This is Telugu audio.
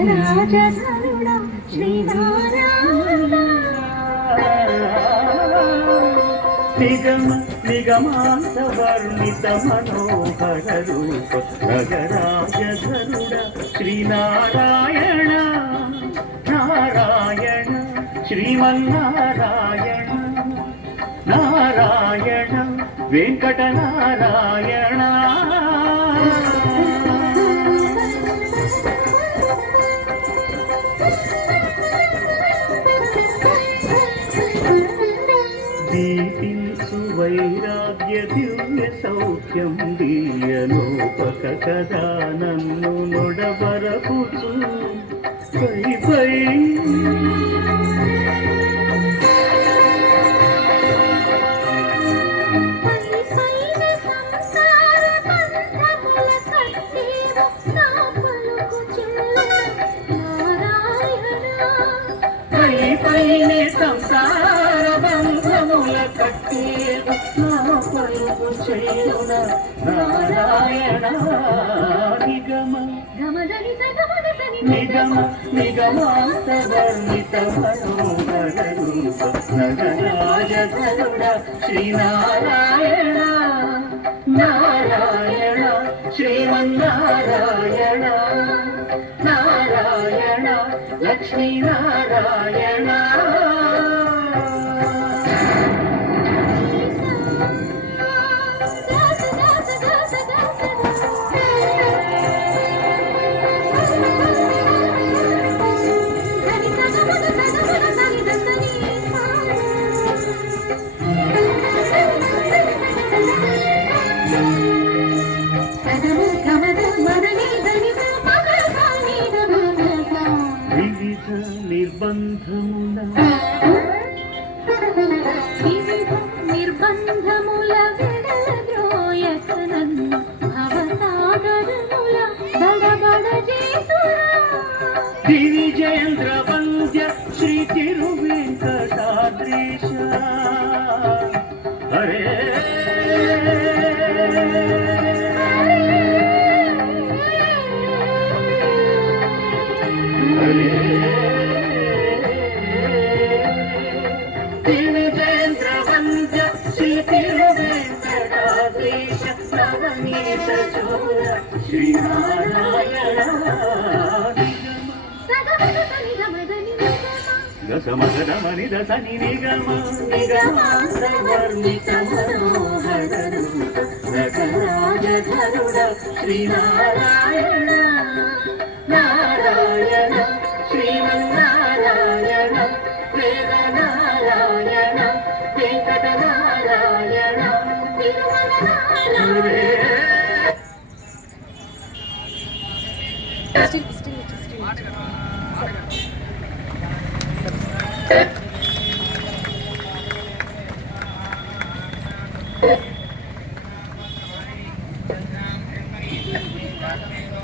నగరాజధరుడా నిగమ నిగమాంత వర్ణిత మనోహర రూప నగరాజధరుడ శ్రీనారాయణ నారాయణ శ్రీమన్నారాయణ నారాయణ వెంకటనారాయణ దీపించు వైరాగ్య దివ్య సౌఖ్యం దీయలోపక కదా నన్ను నొడబరపుచు పై పై పైనే సంసార బంధముల కట్టేవు నా పలుకు చేయున నారాయణ నిగమ నిగమ నిగమాంత వర్ణిత మనోహర రూప నగరాజధరుడ శ్రీనారాయణ నారాయణ శ్రీమన్నారాయణ నారాయణ లక్ష్మీనారాయణ నిర్బంధముల విడద్రోయకనన్ను భవసాగరముల బడబడ చేతురా దివిజేంద్ర వంద్య శ్రీ తిరువెంకటాద్రీశ హరే హరే దివిజేంద్ర వంద్య శ్రీ తిరువెంకటాద్రీశ నవనీత చోర శ్రీనారాయణ దశమగమని దశని నిగమ నిగమాంత వర్ణిత మనోహర రూప నగరాజధరుడ శ్రీనారాయణ నారాయణ శ్రీమన్నారాయణ వేదనారాయణ వెంకటనారాయణ తిరుమలనారాయణ